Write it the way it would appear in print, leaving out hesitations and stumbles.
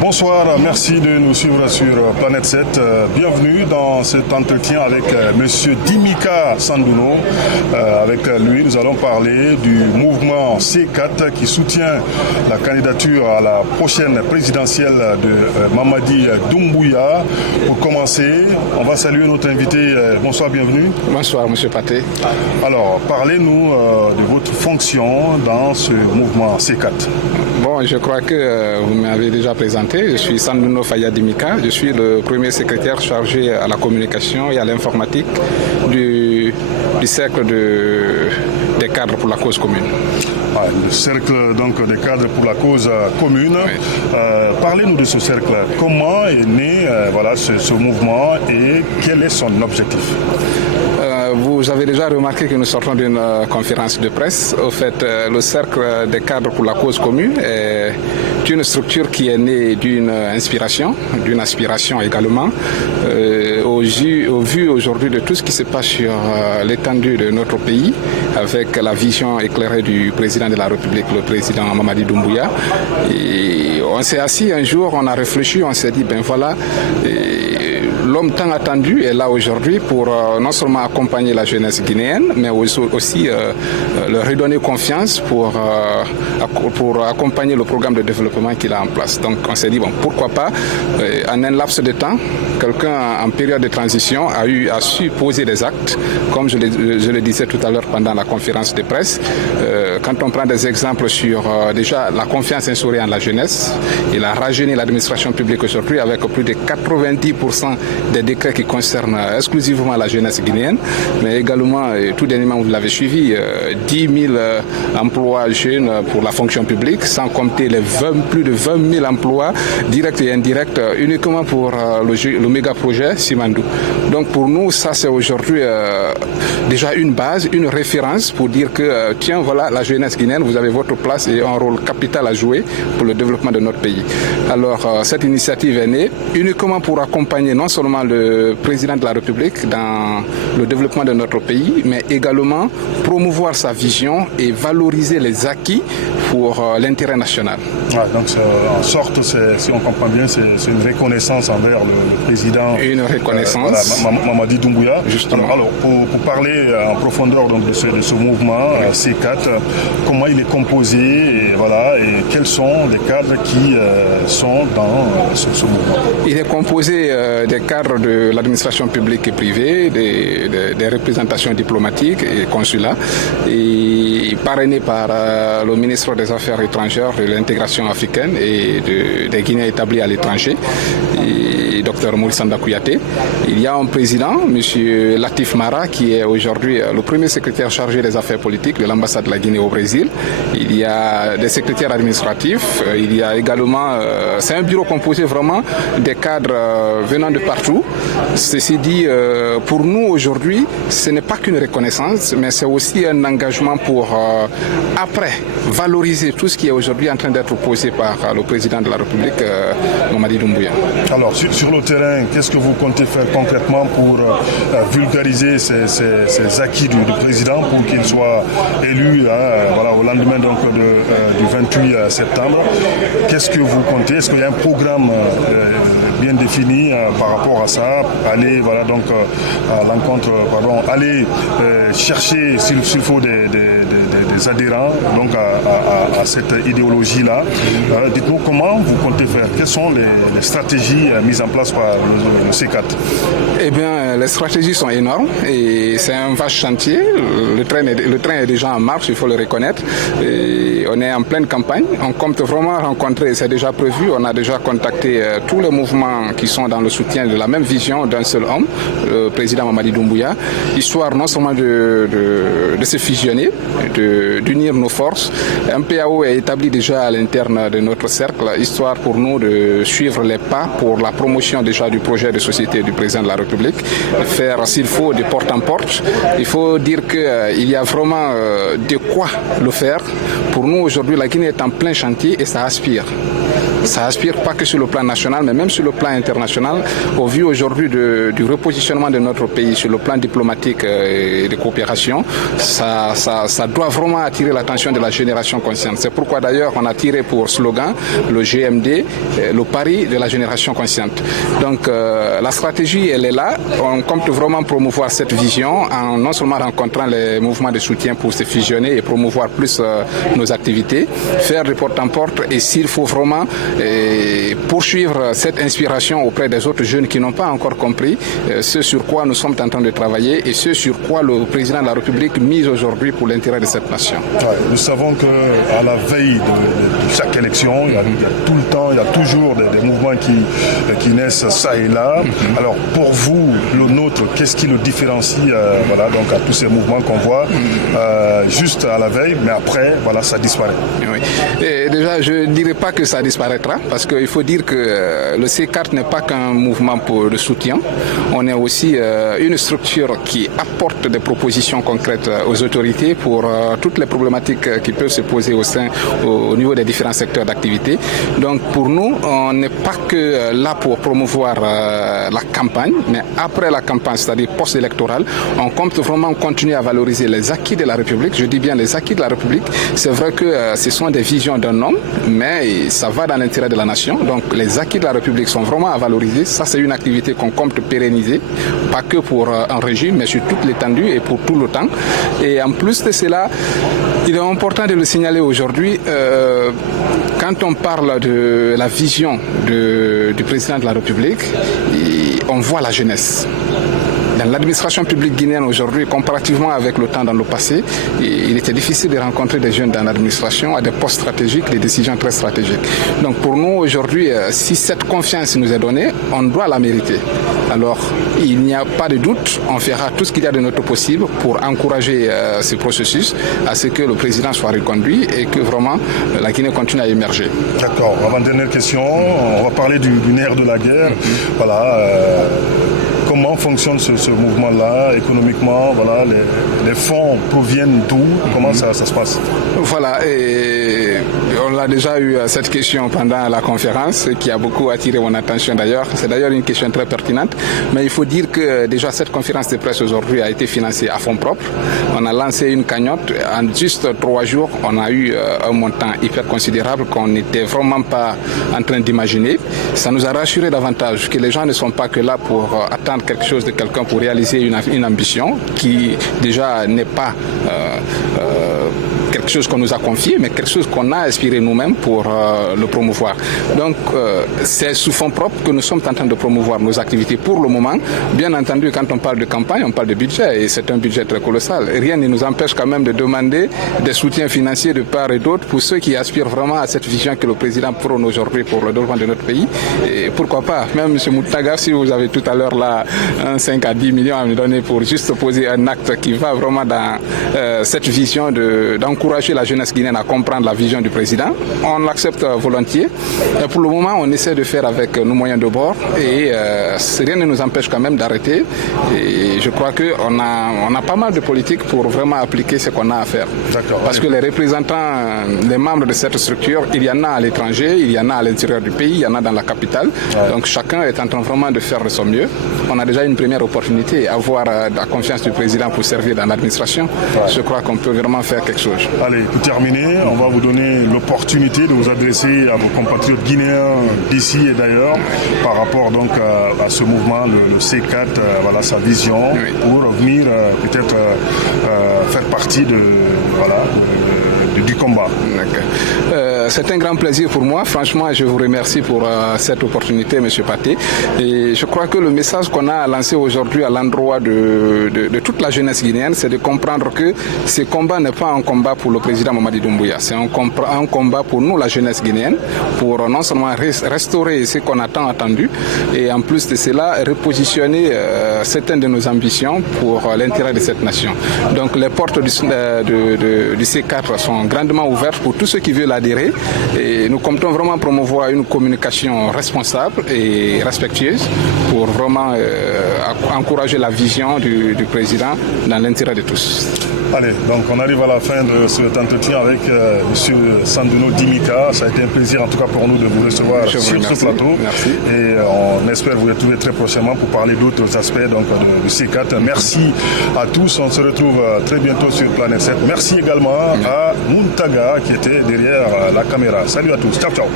Bonsoir, merci de nous suivre sur Planète 7. Bienvenue dans cet entretien avec M. Dimika Sandouno. Avec lui, nous allons parler du mouvement C4 qui soutient la candidature à la prochaine présidentielle de Mamadi Doumbouya. Pour commencer, on va saluer notre invité. Bonsoir, bienvenue. Bonsoir, M. Pathé. Alors, parlez-nous de votre fonction dans ce mouvement C4. Bon, je crois que vous m'avez déjà présenté. Je suis Sandouno Faya Dimika. Je suis le premier secrétaire chargé à la communication et à l'informatique du cercle des cadres pour la cause commune. Le cercle donc, des cadres pour la cause commune. Oui. Parlez-nous de ce cercle. Comment est né ce mouvement et quel est son objectif? Vous avez déjà remarqué que nous sortons d'une conférence de presse. Au fait, le cercle des cadres pour la cause commune est une structure qui est née d'une inspiration, d'une aspiration également, au vu aujourd'hui de tout ce qui se passe sur l'étendue de notre pays, avec la vision éclairée du président de la République, le président Mamadi Doumbouya. Et on s'est assis un jour, on a réfléchi, on s'est dit, ben voilà, l'homme tant attendu est là aujourd'hui pour non seulement accompagner la jeunesse guinéenne, mais aussi leur redonner confiance pour accompagner le programme de développement qu'il a en place. Donc on s'est dit, bon, pourquoi pas, en un laps de temps, quelqu'un en période de transition a su poser des actes, comme je le disais tout à l'heure pendant la conférence de presse. Quand on prend des exemples sur déjà la confiance instaurée en la jeunesse, il a rajeuni l'administration publique aujourd'hui avec plus de 90% des décrets qui concernent exclusivement la jeunesse guinéenne, mais également, tout dernièrement, vous l'avez suivi, 10 000 emplois jeunes pour la fonction publique, sans compter les plus de 20 000 emplois directs et indirects uniquement pour le méga projet Simandou. Donc pour nous, ça c'est aujourd'hui déjà une base, une référence pour dire que tiens, voilà, la jeunesse guinéenne, vous avez votre place et un rôle capital à jouer pour le développement de notre pays. Alors cette initiative est née uniquement pour accompagner non seulement le président de la République dans le développement de notre pays, mais également promouvoir sa vision et valoriser les acquis pour l'intérêt national. Donc en sorte, si on comprend bien, c'est une reconnaissance envers le président. Une reconnaissance. Mamadi Doumbouya. Justement. Alors pour parler en profondeur donc, de ce mouvement C4, comment il est composé et quels sont les cadres qui sont dans ce mouvement? Il est composé des cadres de l'administration publique et privée, des représentations diplomatiques et consulats, et parrainé par le ministre des Affaires étrangères, de l'intégration africaine et des Guinéens établis à l'étranger, et Dr Maurice Kouyaté. Il y a un président, M. Latif Mara, qui est aujourd'hui le premier secrétaire chargé des affaires politiques de l'ambassade de la Guinée au Brésil. Il y a des secrétaires administratifs, il y a également, c'est un bureau composé vraiment des cadres venant de partout. Ceci dit, pour nous aujourd'hui, ce n'est pas qu'une reconnaissance, mais c'est aussi un engagement pour, après, valoriser tout ce qui est aujourd'hui en train d'être posé par le président de la République, Mamadi Doumbouya. Alors, sur le terrain, qu'est-ce que vous comptez faire concrètement pour vulgariser ces acquis du président pour qu'il soit élu au lendemain donc, du 28 septembre? Qu'est-ce que vous comptez? Est-ce qu'il y a un programme bien défini par rapport à ça? Aller à l'encontre, aller chercher s'il faut des adhérents donc à cette idéologie-là. Dites-nous comment vous comptez faire. Quelles sont les stratégies mises en place par le C4? Eh bien, les stratégies sont énormes et c'est un vaste chantier. Le train est déjà en marche, il faut le reconnaître. Et on est en pleine campagne. On compte vraiment rencontrer, c'est déjà prévu, on a déjà contacté tous les mouvements qui sont dans le soutien de la même vision d'un seul homme, le président Mamadi Doumbouya, histoire non seulement de se fusionner, d'unir nos forces. Un PAO est établi déjà à l'interne de notre cercle, histoire pour nous de suivre les pas pour la promotion déjà du projet de société du président de la République, faire s'il faut de porte en porte. Il faut dire qu'il y a vraiment de quoi le faire. Pour nous aujourd'hui, la Guinée est en plein chantier et ça aspire. Ça aspire pas que sur le plan national, mais même sur le plan international. Au vu aujourd'hui du repositionnement de notre pays sur le plan diplomatique et de coopération, ça doit vraiment attirer l'attention de la génération consciente. C'est pourquoi d'ailleurs on a tiré pour slogan le GMD, le pari de la génération consciente. Donc la stratégie, elle est là. On compte vraiment promouvoir cette vision en non seulement rencontrant les mouvements de soutien pour se fusionner et promouvoir plus nos activités, faire de porte en porte et s'il faut vraiment poursuivre cette inspiration auprès des autres jeunes qui n'ont pas encore compris ce sur quoi nous sommes en train de travailler et ce sur quoi le président de la République mise aujourd'hui pour l'intérêt de cette nation. Ouais, nous savons qu'à la veille de chaque élection, il y a tout le temps, il y a toujours des mouvements qui naissent ça et là. Alors pour vous, le nôtre, qu'est-ce qui le différencie donc à tous ces mouvements qu'on voit juste à la veille, mais après, voilà, ça disparaît. Oui. Et déjà, je ne dirais pas que ça disparaîtra, parce qu'il faut dire que le C4 n'est pas qu'un mouvement de soutien. On est aussi une structure qui apporte des propositions concrètes aux autorités pour toutes les problématiques qui peuvent se poser au niveau des différents secteurs d'activité. Donc pour nous, on n'est pas que là pour promouvoir la campagne, mais après la campagne, c'est-à-dire post-électorale, on compte vraiment continuer à valoriser les acquis de la République. Je dis bien les acquis de la République. C'est vrai que ce sont des visions d'un homme, mais ça va dans l'intérêt de la nation. Donc les acquis de la République sont vraiment à valoriser. Ça, c'est une activité qu'on compte pérenniser, pas que pour un régime, mais sur toute l'étendue et pour tout le temps. Et en plus de cela, il est important de le signaler aujourd'hui, quand on parle de la vision du président de la République, on voit la jeunesse. Dans l'administration publique guinéenne aujourd'hui, comparativement avec le temps dans le passé, il était difficile de rencontrer des jeunes dans l'administration à des postes stratégiques, des décisions très stratégiques. Donc pour nous aujourd'hui, si cette confiance nous est donnée, on doit la mériter. Alors il n'y a pas de doute, on fera tout ce qu'il y a de notre possible pour encourager ce processus à ce que le président soit reconduit et que vraiment la Guinée continue à émerger. D'accord. Avant-dernière question, on va parler du nerf de la guerre. Voilà. Comment fonctionne ce mouvement-là économiquement? Voilà, les fonds proviennent d'où? Comment ça se passe? Voilà, et on a déjà eu cette question pendant la conférence qui a beaucoup attiré mon attention d'ailleurs. C'est d'ailleurs une question très pertinente, mais il faut dire que déjà cette conférence de presse aujourd'hui a été financée à fonds propres. On a lancé une cagnotte. En juste 3 jours, on a eu un montant hyper considérable qu'on n'était vraiment pas en train d'imaginer. Ça nous a rassuré davantage que les gens ne sont pas que là pour attendre quelque chose de quelqu'un pour réaliser une ambition qui déjà n'est pas quelque chose qu'on nous a confié, mais quelque chose qu'on a aspiré nous-mêmes pour le promouvoir. Donc c'est sous fonds propres que nous sommes en train de promouvoir nos activités pour le moment. Bien entendu, quand on parle de campagne, on parle de budget et c'est un budget très colossal. Rien ne nous empêche quand même de demander des soutiens financiers de part et d'autre pour ceux qui aspirent vraiment à cette vision que le président prône aujourd'hui pour le développement de notre pays. Et pourquoi pas, même M. Moutaga, si vous avez tout à l'heure là 5 à 10 millions à me donner pour juste poser un acte qui va vraiment dans cette vision d'encourager la jeunesse guinéenne à comprendre la vision du président, on l'accepte volontiers. Et pour le moment, on essaie de faire avec nos moyens de bord et rien ne nous empêche quand même d'arrêter. Et je crois qu'on a pas mal de politiques pour vraiment appliquer ce qu'on a à faire. Parce que les représentants, les membres de cette structure, il y en a à l'étranger, il y en a à l'intérieur du pays, il y en a dans la capitale. Ouais. Donc chacun est en train vraiment de faire de son mieux. On a déjà une première opportunité, avoir la confiance du président pour servir dans l'administration. Ouais. Je crois qu'on peut vraiment faire quelque chose. Allez, pour terminer, on va vous donner l'opportunité de vous adresser à vos compatriotes guinéens d'ici et d'ailleurs par rapport donc à ce mouvement, le C4, voilà sa vision pour venir peut-être faire partie du combat. C'est un grand plaisir pour moi. Franchement, je vous remercie pour cette opportunité, M. Pathé. Et je crois que le message qu'on a lancé aujourd'hui à l'endroit de toute la jeunesse guinéenne, c'est de comprendre que ce combat n'est pas un combat pour le président Mamadi Doumbouya. C'est un combat pour nous, la jeunesse guinéenne, pour non seulement restaurer ce qu'on a tant attendu, et en plus de cela, repositionner certaines de nos ambitions pour l'intérêt de cette nation. Donc les portes du C4 sont grandes grandement ouverte pour tous ceux qui veulent adhérer. Et nous comptons vraiment promouvoir une communication responsable et respectueuse pour vraiment encourager la vision du président dans l'intérêt de tous. Allez, donc on arrive à la fin de cet entretien avec M. Sandouno Dimika. Ça a été un plaisir en tout cas pour nous de vous recevoir sur ce plateau. Merci. Et on espère vous retrouver très prochainement pour parler d'autres aspects donc, de C4. Merci à tous. On se retrouve très bientôt sur Planète 7. Merci également à Muntaga qui était derrière la caméra. Salut à tous. Ciao, ciao.